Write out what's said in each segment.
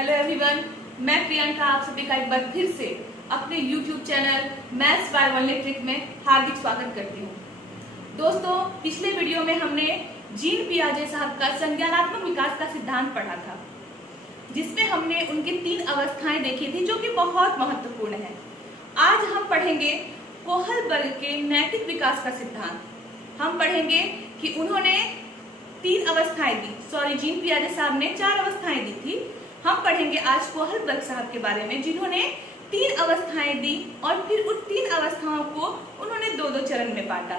Hello everyone, मैं प्रियंका आप सभी का एक बार फिर से अपने YouTube channel maths by only trick में हार्दिक स्वागत करती हूँ। दोस्तों, पिछले वीडियो में हमने जीन पियाजे साहब का संज्ञानात्मक विकास का सिद्धांत पढ़ा था, जिसमें हमने उनकी 3 अवस्थाएं देखी थी जो कि बहुत महत्वपूर्ण है। आज हम पढ़ेंगे कोहलबर्ग के नैतिक विकास का सिद्धांत। हम पढ़ेंगे कि उन्होंने 3 अवस्थाएं दी, जीन पियाजे साहब ने 4 अवस्थाएं दी थी। हम पढ़ेंगे आज कोहलबर्ग साहब के बारे में, जिन्होंने 3 अवस्थाएं दी और फिर उन 3 अवस्थाओं को उन्होंने 2-2 चरण में बांटा।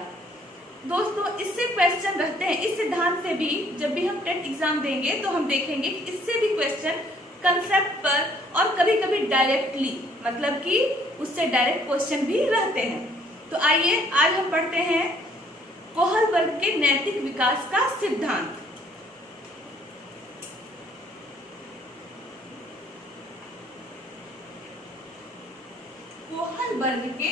दोस्तों, इससे क्वेश्चन रहते हैं, इस सिद्धांत से भी जब भी हम टेट एग्जाम देंगे तो हम देखेंगे कि इससे भी क्वेश्चन कंसेप्ट पर और कभी कभी डायरेक्टली, मतलब कि उससे डायरेक्ट क्वेश्चन भी रहते हैं। तो आइए आज हम पढ़ते हैं कोहलबर्ग के नैतिक विकास का सिद्धांत। कोहलबर्ग के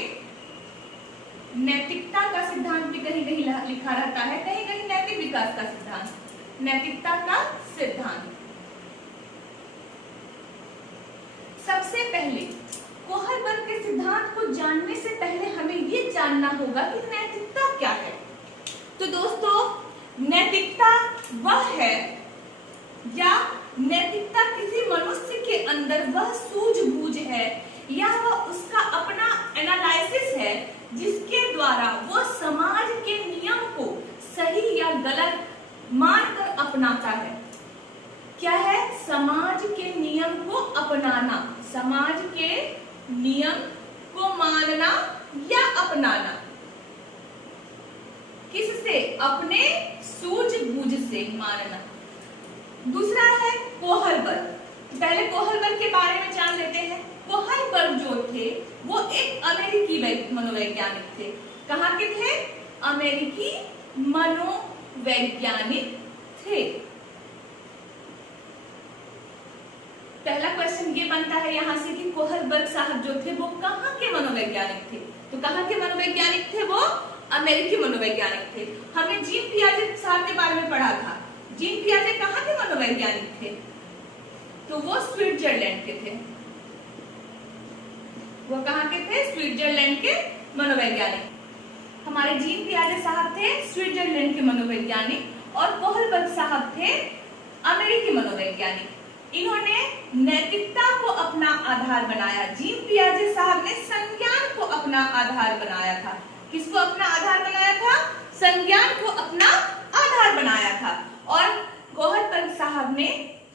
नैतिकता का सिद्धांत भी कहीं कहीं लिखा रहता है, कहीं कहीं नैतिक विकास का सिद्धांत, नैतिकता का सिद्धांत। सबसे पहले कोहलबर्ग के सिद्धांत को जानने से पहले हमें ये जानना होगा कि नैतिकता क्या है। तो दोस्तों, नैतिकता वह है या नैतिकता किसी मनुष्य के अंदर वह सूझबूझ है या वह उसका अपना एनालिसिस है जिसके द्वारा वो समाज के नियम को सही या गलत मानकर अपनाता है। क्या है? समाज के नियम को अपनाना, समाज के नियम को मानना या अपनाना। किससे? अपने सूझबूझ से मानना। दूसरा है कोहलबर्ग। पहले कोहलबर्ग के बारे में जान लेते हैं। कोहलबर्ग जो थे वो एक अमेरिकी मनोवैज्ञानिक थे। कहाँ के थे? अमेरिकी मनोवैज्ञानिक थे। पहला क्वेश्चन ये बनता है यहाँ से कि कोहलबर्ग साहब जो थे वो कहाँ के मनोवैज्ञानिक थे? तो कहाँ के मनोवैज्ञानिक थे? वो अमेरिकी मनोवैज्ञानिक थे। हमने जीन पियाजे साहब के बारे में पढ़ा था। जीन पियाजे कहाँ के मनोवैज्ञानिक थे? तो वो स्विट्जरलैंड के थे। वो कहाँ के थे? स्विट्जरलैंड के मनोवैज्ञानिक। हमारे जीन पियाजे साहब थे स्विट्जरलैंड के मनोवैज्ञानिक और कोहलबर्ग साहब थे अमेरिकी मनोवैज्ञानिक। इन्होंने नैतिकता को अपना आधार बनाया। जीन पियाजे साहब ने संज्ञान को अपना आधार बनाया था। किसको अपना आधार बनाया था? संज्ञान को अपना आधार बनाया था। और कोहलबर्ग साहब ने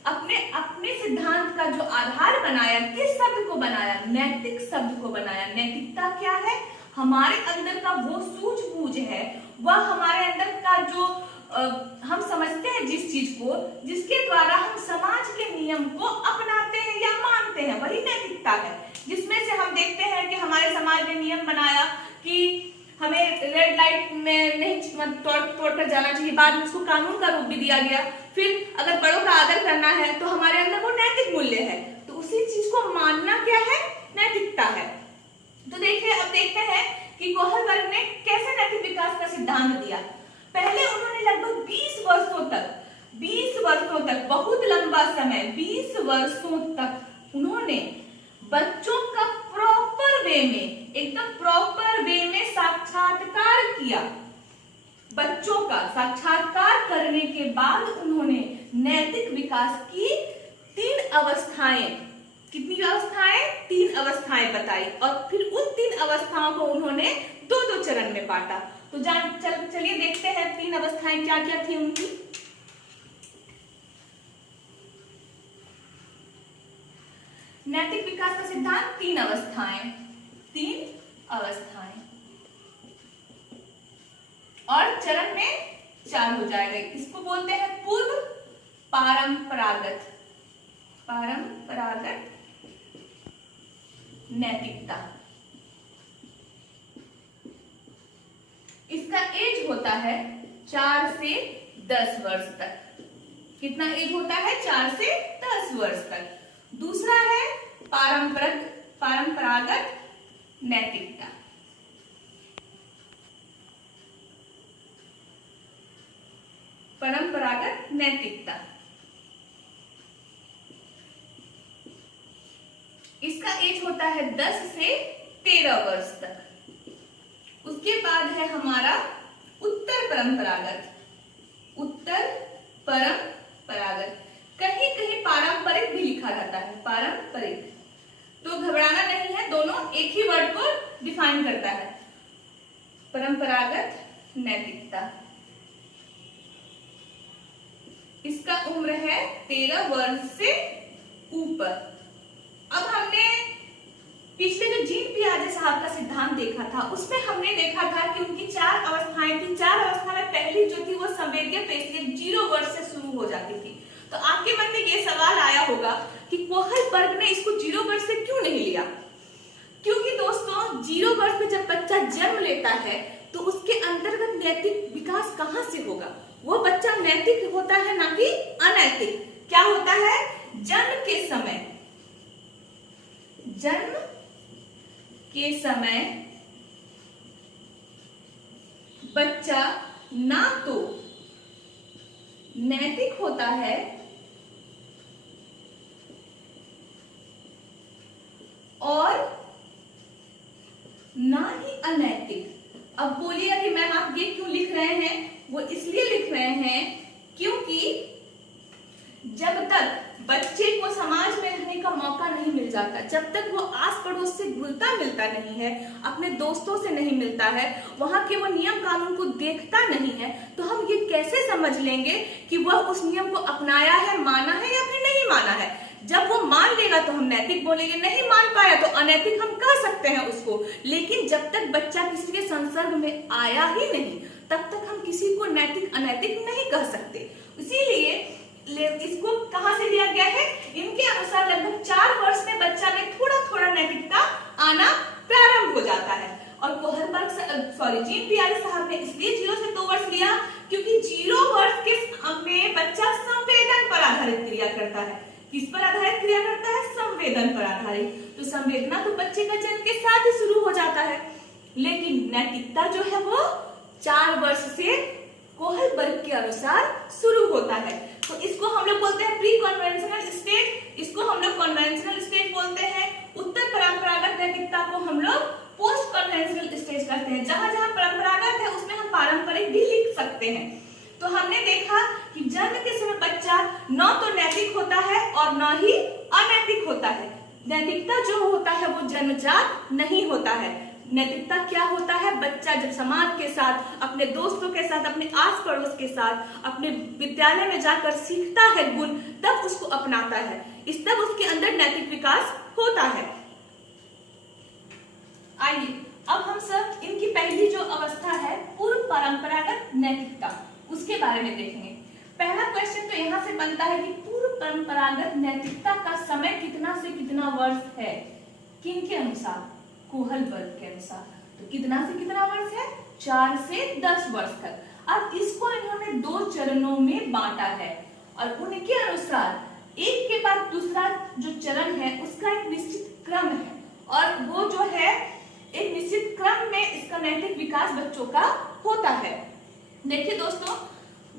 अपने सिद्धांत का जो आधार बनाया, किस शब्द को बनाया? नैतिक शब्द को बनाया। नैतिकता क्या है? हमारे अंदर का वो सूझबूझ है, वह हमारे अंदर का जो हम समझते हैं जिस चीज को, जिसके द्वारा हम समाज के नियम को अपनाते हैं या मानते हैं, वही नैतिकता है। जिसमें से हम देखते हैं कि हमारे समाज ने नियम बनाया कि हमें रेड लाइट में नहीं तोड़कर जाना चाहिए, बाद में उसको कानून का रूप भी दिया गया। फिर अगर बड़ों का आदर करना है तो हमारे अंदर वो नैतिक मूल्य है, तो उसी चीज को मानना क्या है? नैतिकता है। तो देखिए, अब देखते हैं कि कोहलबर्ग ने कैसे नैतिक विकास का सिद्धांत दिया। पहले उन्होंने लगभग 20 वर्षों तक बहुत लंबा समय, 20 वर्षों तक उन्होंने बच्चों का प्रॉपर वे में, एकदम प्रॉपर वे में साक्षात्कार किया। बच्चों का साक्षात्कार करने के बाद उन्होंने नैतिक विकास की 3 अवस्थाएं, कितनी अवस्थाएं? 3 अवस्थाएं बताई और फिर उन 3 अवस्थाओं को उन्होंने 2-2 चरण में बांटा। तो चलिए देखते हैं 3 अवस्थाएं क्या क्या थी उनकी। नैतिक विकास का सिद्धांत 3 अवस्थाएं, 3 अवस्थाएं और चरण में 4 हो जाएगा। इसको बोलते हैं पूर्व पारंपरागत नैतिकता। इसका एज होता है 4 से 10 वर्ष तक। कितना एज होता है? 4 से 10 वर्ष तक। दूसरा है पारंपरागत नैतिकता। परंपरागत नैतिकता इसका एज होता है 10 से 13 वर्ष तक। उसके बाद है हमारा उत्तर परंपरागत। उत्तर परंपरागत, कहीं कहीं पारंपरिक भी लिखा जाता है, पारंपरिक, तो घबराना नहीं है, दोनों एक ही वर्ड को डिफाइन करता है। परंपरागत नैतिकता, इसका उम्र है 13 वर्ष से ऊपर। अब हमने पिछले जो जीन पियाजे साहब का सिद्धांत देखा था, उसमें हमने देखा था कि उनकी 4 अवस्थाएं थी। 4 अवस्था में पहली जो थी वो संवेदीय पेशी 0 वर्ष से शुरू हो जाती थी। तो आपके मन में ये सवाल आया होगा कि कोहलबर्ग ने इसको 0 वर्ष से क्यों नहीं लिया? क्योंकि दोस्तों 0 वर्ष में जब बच्चा जन्म लेता है तो उसके अंतर्गत नैतिक विकास कहां से होगा? वो बच्चा नैतिक होता है ना कि अनैतिक। क्या होता है? जन्म के समय बच्चा ना तो नैतिक होता है और ना ही अनैतिक। अब बोलिएगा कि मैम आप ये क्यों लिख रहे हैं? वो इसलिए लिख रहे हैं क्योंकि जब तक बच्चे को समाज में रहने का मौका नहीं मिल जाता, जब तक वो आस पड़ोस से घुलता मिलता नहीं है, अपने दोस्तों से नहीं मिलता है, वहां के वो नियम कानून को देखता नहीं है, तो हम ये कैसे समझ लेंगे कि वह उस नियम को अपनाया है, माना है या फिर नहीं माना है? जब वो मान लेगा तो हम नैतिक बोलेंगे, नहीं मान पाया तो अनैतिक हम कह सकते हैं उसको। लेकिन जब तक बच्चा किसी के संसर्ग में आया ही नहीं, तब तक हम किसी को नैतिक अनैतिक नहीं कह सकते। इसीलिए इसको कहां से लिया गया है? इनके अनुसार लगभग 4 वर्ष में बच्चा में थोड़ा थोड़ा नैतिकता आना प्रारंभ हो जाता है। और कोहलबर्ग जीन पियाजे साहब ने इसलिए 0 से 2 वर्ष लिया क्योंकि 0 वर्ष के में बच्चा संवेदन पर आधारित क्रिया करता है। किस पर आधारित क्रिया करता है? संवेदन पर आधारित। तो संवेदना तो बच्चे का जन्म के साथ ही शुरू हो जाता है, लेकिन नैतिकता जो है वो 4 वर्ष से कोहलबर्ग के अनुसार शुरू होता है। तो इसको हम लोग बोलते हैं प्री कन्वेंशनल स्टेज, इसको हम लोग कन्वेंशनल स्टेज बोलते हैं। उत्तर परंपरागत नैतिकता को हम लोग पोस्ट कन्वेंशनल स्टेज कहते हैं। जहां जहां परंपरागत है उसमें हम पारंपरिक भी लिख सकते हैं। तो हमने देखा कि जन्म के समय बच्चा न तो नैतिक होता है और न ही अनैतिक होता है। नैतिकता जो होता है वो जन्मजात नहीं होता है। नैतिकता क्या होता है? बच्चा जब समाज के साथ, अपने दोस्तों के साथ, अपने आस पड़ोस के साथ, अपने विद्यालय में जाकर सीखता है गुण, तब उसको अपनाता है, तब उसके अंदर नैतिक विकास होता है। आइए अब हम सब इनकी पहली जो अवस्था है पूर्व परंपरागत नैतिकता, उसके बारे में देखेंगे। पहला क्वेश्चन तो यहाँ से बनता है कि पूर्व परंपरागत नैतिकता का समय कितना से कितना वर्ष है? किनके अनुसार? कोहलबर्ग के अनुसार। तो कितना से कितना वर्ष है? 4 से 10 वर्ष तक। अब इसको इन्होंने 2 चरणों में बांटा है और उनके अनुसार एक के बाद दूसरा जो चरण है उसका एक निश्चित क्रम है और वो जो है एक निश्चित क्रम में इसका नैतिक विकास बच्चों का होता है। देखिए दोस्तों,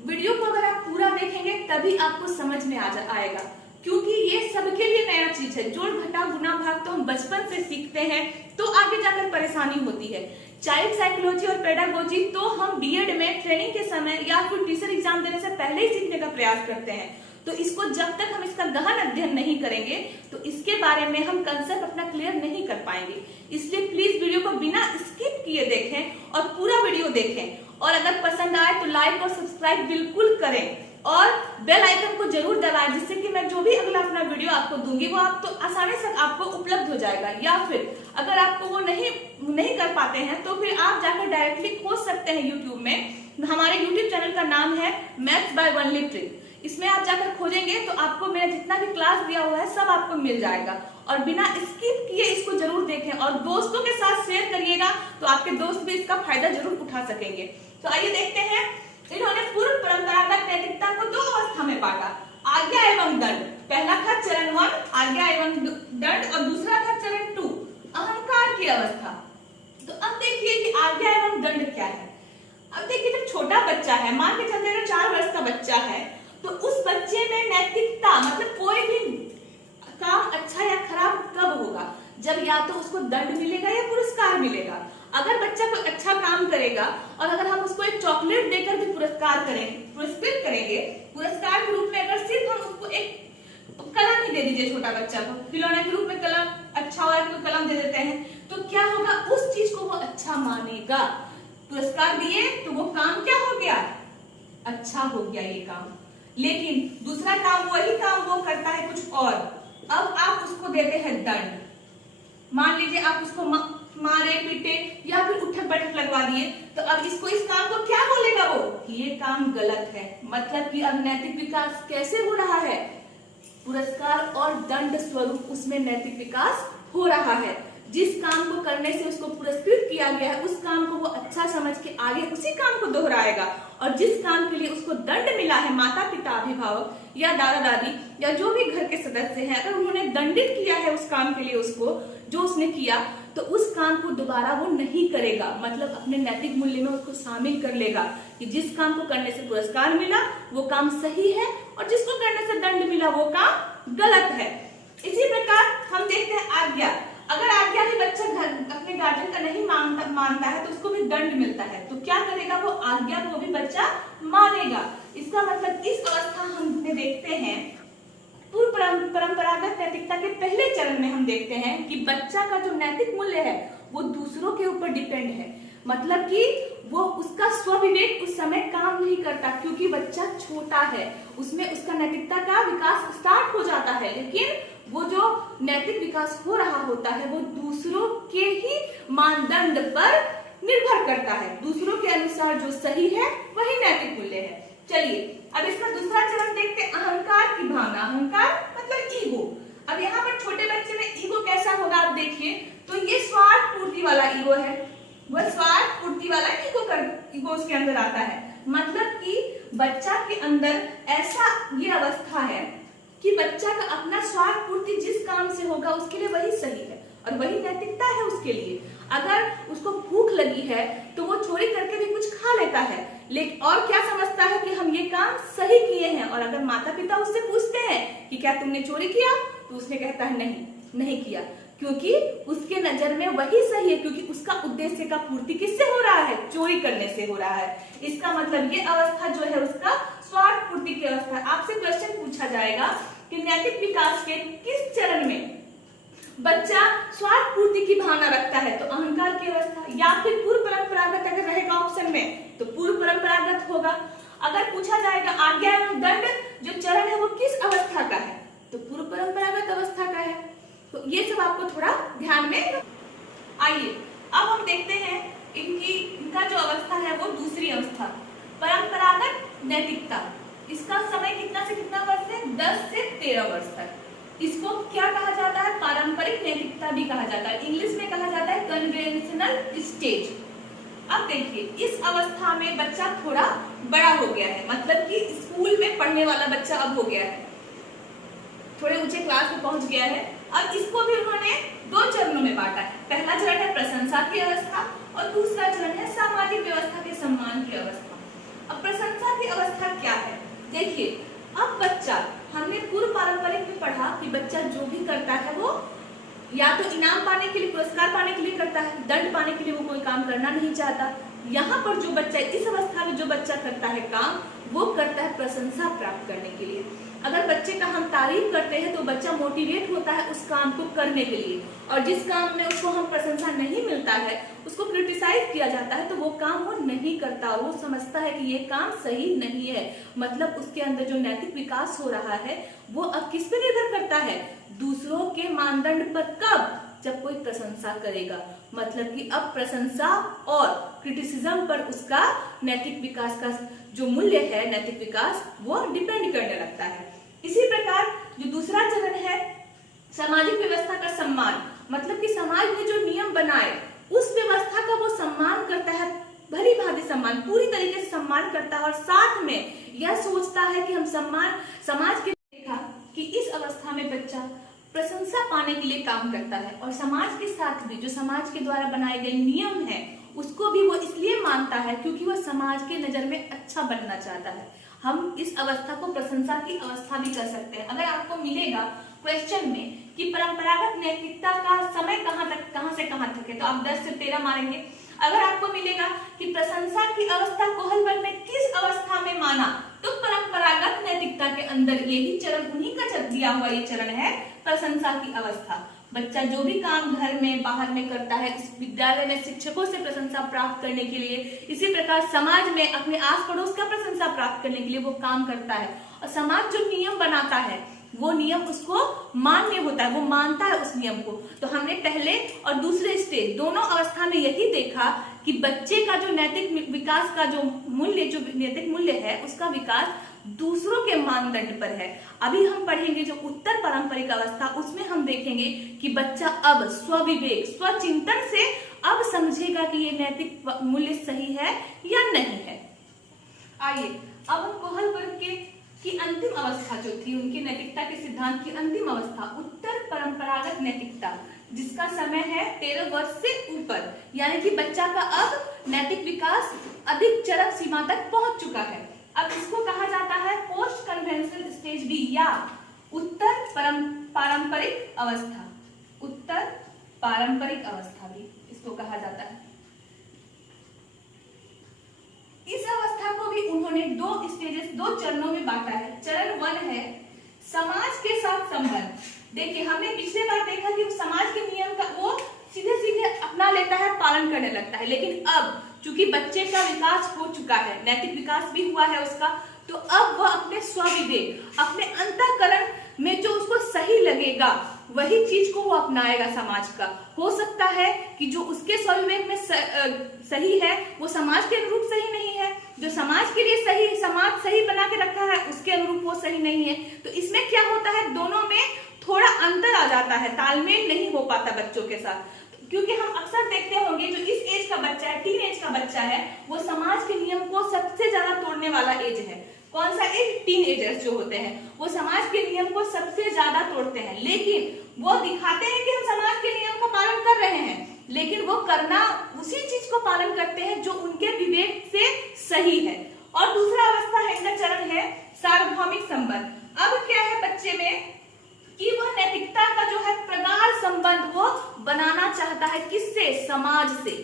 वीडियो को अगर आप पूरा देखेंगे तभी आपको समझ में आएगा, क्योंकि ये सबके लिए नया चीज है। जोड़ घटा गुना भाग तो हम बचपन से सीखते हैं, तो आगे जाकर परेशानी होती है। चाइल्ड साइकोलॉजी और पेडागोजी तो हम बीएड में ट्रेनिंग के समय या फिर टीचर एग्जाम देने से पहले ही सीखने का प्रयास करते हैं। तो इसको जब तक हम इसका गहन अध्ययन नहीं करेंगे तो इसके बारे में हम कंसेप्ट अपना क्लियर नहीं कर पाएंगे। इसलिए प्लीज वीडियो को बिना स्किप किए देखें और पूरा वीडियो देखें, और अगर पसंद आए तो लाइक और सब्सक्राइब बिल्कुल करें और बेल आइकन को जरूर दबाएं, जिससे कि मैं जो भी अगला अपना वीडियो आपको दूंगी वो आप तो आसानी से आपको उपलब्ध हो जाएगा। या फिर अगर आपको वो नहीं कर पाते हैं तो फिर आप जाकर डायरेक्टली खोज सकते हैं यूट्यूब में। हमारे यूट्यूब चैनल का नाम है मैथ्स बाय वनली ट्रिक। इसमें आप जाकर खोजेंगे तो आपको मेरा जितना भी क्लास दिया हुआ है सब आपको मिल जाएगा। और बिना स्किप किए इसको जरूर देखें और दोस्तों के साथ शेयर करिएगा, तो आपके दोस्त भी इसका फायदा जरूर उठा सकेंगे। तो आइए देखते हैं। इन्होंने पूर्व परंपरागत नैतिकता को 2 अवस्था में बांटा, आज्ञा एवं दंड। पहला था चरण 1 आज्ञा एवं दंड और दूसरा था चरण 2 अहंकार की अवस्था। तो अब देखिए कि आज्ञा एवं दंड क्या है। अब देखिए, जब छोटा बच्चा है, मान के चलते 4 वर्ष का बच्चा है, तो उस बच्चे में नैतिकता मतलब कोई भी काम अच्छा या खराब कब होगा? जब या तो उसको दंड मिलेगा या पुरस्कार मिलेगा। अगर बच्चा कोई अच्छा काम करेगा और अगर हम उसको एक चॉकलेट देकर भी पुरस्कृत करेंगे, पुरस्कार के रूप में अगर सिर्फ हम उसको एक कलम ही दे दीजिए, छोटा बच्चा को खिलौने के रूप में कलम, अच्छा वाला कोई कलम दे देते हैं, तो क्या होगा, उस चीज को वो अच्छा मानेगा। पुरस्कार दिए तो वो काम क्या हो गया, अच्छा हो गया ये काम। लेकिन दूसरा काम, वही काम वो करता है कुछ और, अब आप उसको देते हैं दंड। मान लीजिए आप उसको मारे पीटे या फिर उठक बैठक लगवा दिए, तो अब इस काम को क्या बोलेगा वो, ये काम गलत है। मतलब कि अब नैतिक विकास कैसे हो रहा है, पुरस्कार और दंड स्वरूप उसमें नैतिक विकास हो रहा है। जिस काम को करने से उसको पुरस्कृत किया गया है, उस काम को वो अच्छा समझ के आगे उसी काम को दोहराएगा। और जिस काम के लिए उसको दंड मिला है, माता पिता, अभिभावक या दादा दादी या जो भी घर के सदस्य हैं, अगर उन्होंने दंडित किया है उस काम के लिए उसको, जो उसने किया, तो उस काम को दोबारा वो नहीं करेगा। मतलब अपने नैतिक मूल्य में उसको शामिल कर लेगा कि जिस काम को करने से पुरस्कार मिला वो काम सही है और जिसको करने से दंड मिला वो काम गलत है। इसी प्रकार हम देखते हैं आज्ञा। अगर आज्ञा भी बच्चा अपने गार्जियन का नहीं मानता है तो उसको भी दंड मिलता है, तो क्या करेगा, वो आज्ञा को भी बच्चा मानेगा। इसका मतलब इस अवस्था हम देखते हैं पूर्व परंपरागत नैतिकता के पहले चरण में हम देखते हैं कि बच्चा का जो नैतिक मूल्य है वो दूसरों के ऊपर डिपेंड है। मतलब कि वो उसका स्वविवेक उस समय काम नहीं करता क्योंकि बच्चा छोटा है, उसमें उसका नैतिकता का विकास स्टार्ट हो जाता है। लेकिन वो जो नैतिक विकास हो रहा होता है वो दूसरों के ही मानदंड पर निर्भर करता है, दूसरों के अनुसार जो सही है वही नैतिक मूल्य है। चलिए अब इसका दूसरा चरण देखते हैं, अहंकार की भावना। अहंकार मतलब ईगो। अब यहाँ पर छोटे बच्चे में ईगो कैसा होगा आप देखिए, तो ये स्वार्थ पूर्ति वाला ईगो है, वह स्वार्थ पूर्ति वाला ईगो उसके अंदर आता है। मतलब कि बच्चा के अंदर ऐसा ये अवस्था है कि बच्चा का अपना स्वार्थ पूर्ति जिस काम से होगा उसके लिए वही सही है और वही नैतिकता है उसके लिए। अगर उसको भूख लगी है तो वो चोरी करके भी कुछ खा लेता है, लेकिन और क्या समझता है कि हम ये काम सही किए हैं। और अगर माता पिता उससे पूछते हैं कि क्या तुमने चोरी किया, तो उसने कहता है नहीं किया, क्योंकि उसके नजर में वही सही है, क्योंकि उसका उद्देश्य का पूर्ति किससे हो रहा है, चोरी करने से हो रहा है। इसका मतलब ये अवस्था जो है उसका स्वार्थ पूर्ति की अवस्था। आपसे क्वेश्चन पूछा जाएगा कि नैतिक विकास के किस चरण में बच्चा स्वार्थ पूर्ति की भावना रखता है, तो अहंकार की अवस्था, या फिर पूर्व परंपरागत अगर रहेगा ऑप्शन में तो पूर्व परंपरागत होगा। अगर पूछा जाएगा आज्ञा एवं दंड जो चरण है वो किस अवस्था का है, तो पूर्व परंपरागत अवस्था का है। तो ये सब आपको थोड़ा ध्यान में। आइए अब हम देखते हैं इनका जो अवस्था है वो दूसरी अवस्था, परंपरागत नैतिकता। इसका समय कितना से कितना वर्ष है, 10 से 13 वर्ष तक। इसको क्या कहा जाता है, पारंपरिक नैतिकता भी कहा जाता है, इंग्लिश में कहा जाता है कन्वेंशनल स्टेज। अब देखिए इस अवस्था में बच्चा थोड़ा बड़ा हो गया है, मतलब कि स्कूल में पढ़ने वाला बच्चा अब हो गया है, थोड़े ऊंचे क्लास में पहुंच गया है। अब इसको भी उन्होंने 2 चरणों में बांटा है। पहला चरण है प्रशंसा की अवस्था और दूसरा चरण है सामाजिक व्यवस्था के सम्मान की अवस्था। अब प्रशंसा की अवस्था क्या है, देखिए अब बच्चा, हमने पूर्व पारंपरिक में पढ़ा कि बच्चा जो भी करता है वो या तो इनाम पाने के लिए, पुरस्कार पाने के लिए करता है, दंड पाने के लिए वो कोई काम करना नहीं चाहता। यहाँ पर जो बच्चा, इस अवस्था में जो बच्चा करता है काम, वो करता है प्रशंसा प्राप्त करने के लिए। अगर बच्चे का हम तारीफ करते हैं तो बच्चा मोटिवेट होता है उस काम को करने के लिए, और जिस काम में उसको हम प्रशंसा नहीं मिलता है, उसको क्रिटिसाइज किया जाता है, तो वो काम वो नहीं करता, वो समझता है कि ये काम सही नहीं है। मतलब उसके अंदर जो नैतिक विकास हो रहा है वो अब किस पे निर्भर करता है, दूसरों के मानदंड पर। कब, जब कोई प्रशंसा करेगा। मतलब कि अब प्रशंसा और क्रिटिसिज्म पर उसका नैतिक विकास का जो मूल्य है, नैतिक विकास, वो डिपेंड करने लगता है। इसी प्रकार जो दूसरा चरण है सामाजिक व्यवस्था का सम्मान, मतलब कि समाज ने जो नियम बनाए उस व्यवस्था का वो सम्मान करता है, भली भांति सम्मान, पूरी तरीके से सम्मान करता है, और साथ में यह सोचता है कि हम समाज के देखा कि इस अवस्था में बच्चा प्रशंसा पाने के लिए काम करता है, और समाज के साथ भी जो समाज के द्वारा बनाए गए नियम है उसको भी वो इसलिए मानता है क्योंकि वो समाज के नजर में अच्छा बनना चाहता है। हम इस अवस्था को प्रशंसा की अवस्था भी कर सकते हैं। अगर आपको मिलेगा क्वेश्चन में कि परंपरागत नैतिकता का समय कहां से कहां तक है, तो आप 10 से 13 मारेंगे। अगर आपको मिलेगा कि प्रशंसा की अवस्था कोहलबर्ग ने किस अवस्था में माना, तो परंपरागत नैतिकता के अंदर यही चरण, उन्हीं का दिया हुआ ये चरण है प्रशंसा की अवस्था। बच्चा जो भी काम घर में बाहर में करता है, इस विद्यालय में शिक्षकों से प्रशंसा प्राप्त करने के लिए, इसी प्रकार समाज में अपने आस पड़ोस का प्रशंसा प्राप्त करने के लिए वो काम करता है। और समाज जो नियम बनाता है वो नियम उसको मान्य होता है, वो मानता है उस नियम को। तो हमने पहले और दूसरे स्टेज दोनों अवस्था में यही देखा कि बच्चे का जो नैतिक विकास का जो नैतिक मूल्य है, उसका विकास दूसरों के मानदंड पर है। अभी हम पढ़ेंगे जो उत्तर पारंपरिक अवस्था, उसमें हम देखेंगे कि बच्चा अब स्वविवेक, स्वचिंतन से अब समझेगा कि ये नैतिक मूल्य सही है या नहीं है। आइए अब हम कोहलबर्ग की अंतिम अवस्था जो थी, उनकी नैतिकता के सिद्धांत की अंतिम अवस्था, उत्तर परंपरागत नैतिकता, जिसका समय है 13 वर्ष से ऊपर, यानी कि बच्चा का अब नैतिक विकास अधिक चरम सीमा तक पहुंच चुका है। अब इसको कहा जाता है पोस्ट कन्वेंशनल स्टेज बी या उत्तर पारंपरिक अवस्था। उत्तर पारंपरिक अवस्था भी इसको कहा जाता है। इस अवस्था को भी उन्होंने दो चरणों में बांटा है। चरण 1 है समाज के साथ संबंध। देखिए हमने पिछले बार देखा कि समाज के नियम का वो सीधे सीधे अपना लेता है, पालन करने लगता है, लेकिन अब चूंकि बच्चे का विकास हो चुका है, नैतिक विकास भी हुआ है उसका, तो अब वह अपने स्वविवेक, अपने अंतःकरण में जो उसको सही लगेगा वही चीज को वो अपनाएगा समाज का। हो सकता है कि जो उसके स्वविवेक में सही है वो समाज के अनुरूप सही नहीं है, जो समाज के लिए सही, समाज सही बना के रखा है उसके अनुरूप वो सही नहीं है। तो इसमें क्या होता है, दोनों में थोड़ा अंतर आ जाता है, तालमेल नहीं हो पाता बच्चों के साथ। क्योंकि हम अक्सर देखते होंगे जो इस एज का बच्चा है, टीन एज का बच्चा है, वो समाज के नियम को सबसे ज्यादा तोड़ने वाला एज है। कौन सा एज? टीन एजर्स जो होते हैं वो समाज के नियम को सबसे ज्यादा तोड़ते हैं, लेकिन वो दिखाते हैं कि हम समाज के नियम का पालन कर रहे हैं, लेकिन वो करना उसी चीज को पालन करते हैं जो उनके विवेक से सही है। और दूसरा अवस्था है, इनका चरण है सार्वभौमिक संबंध। अब क्या है बच्चे में कि वह नैतिकता का जो है प्रगाढ़ संबंध वो बनाना चाहता है, किससे? समाज से।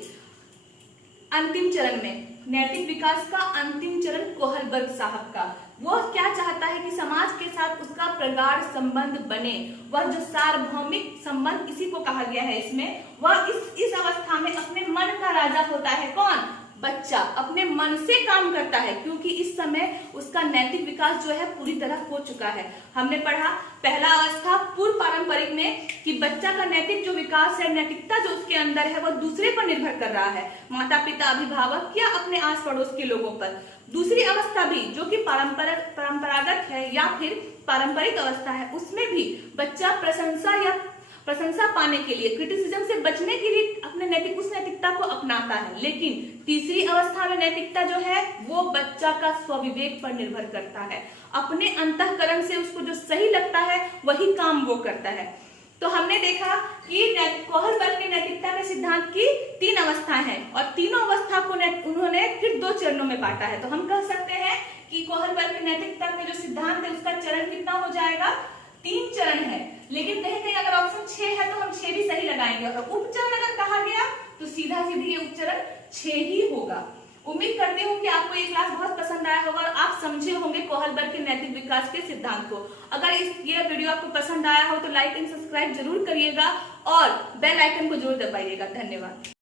अंतिम चरण में नैतिक विकास का अंतिम चरण कोहलबर्ग साहब का, वो क्या चाहता है कि समाज के साथ उसका प्रगाढ़ संबंध बने। वह जो सार्वभौमिक संबंध इसी को कहा गया है इसमें, वह इस अवस्था में अपने मन का राजा होता है। कौन? बच्चा अपने मन से काम करता है, क्योंकि इस समय उसका नैतिक विकास जो है पूरी तरह हो चुका है। हमने पढ़ा पहला अवस्था पूर्व पारंपरिक में कि बच्चा का नैतिक जो विकास है, नैतिकता जो उसके अंदर है, वह दूसरे पर निर्भर कर रहा है, माता पिता, अभिभावक या अपने आस पड़ोस के लोगों पर। दूसरी अवस्था भी जो कि परंपरागत है या फिर पारंपरिक अवस्था है, उसमें भी बच्चा प्रशंसा पाने के लिए, क्रिटिसिज्म से बचने के लिए अपने उस नैतिकता को अपनाता है। लेकिन तीसरी अवस्था में नैतिकता जो है वो बच्चा का स्वविवेक पर निर्भर करता है, अपने अंतःकरण से उसको जो सही लगता है वही काम वो करता है। तो हमने देखा कि कोहलबर्ग के नैतिकता के सिद्धांत की 3 अवस्थाएं हैं और तीनों अवस्था को उन्होंने फिर 2 चरणों में बांटा है। तो हम कह सकते हैं कि कोहलबर्ग के नैतिकता के जो सिद्धांत है उसका चरण कितना हो जाएगा? 3 चरण है। लेकिन कहीं कहीं अगर ऑप्शन 6 है तो हम 6 भी सही लगाएंगे, और उपचरण अगर कहा गया तो सीधा सीधी ये उपचरण 6 ही होगा। उम्मीद करती हूँ कि आपको ये क्लास बहुत पसंद आया होगा और आप समझे होंगे कोहलबर्ग के नैतिक विकास के सिद्धांत को। अगर ये वीडियो आपको पसंद आया हो तो लाइक एंड सब्सक्राइब जरूर करिएगा और बेल आइकन को जरूर दबाइएगा। धन्यवाद।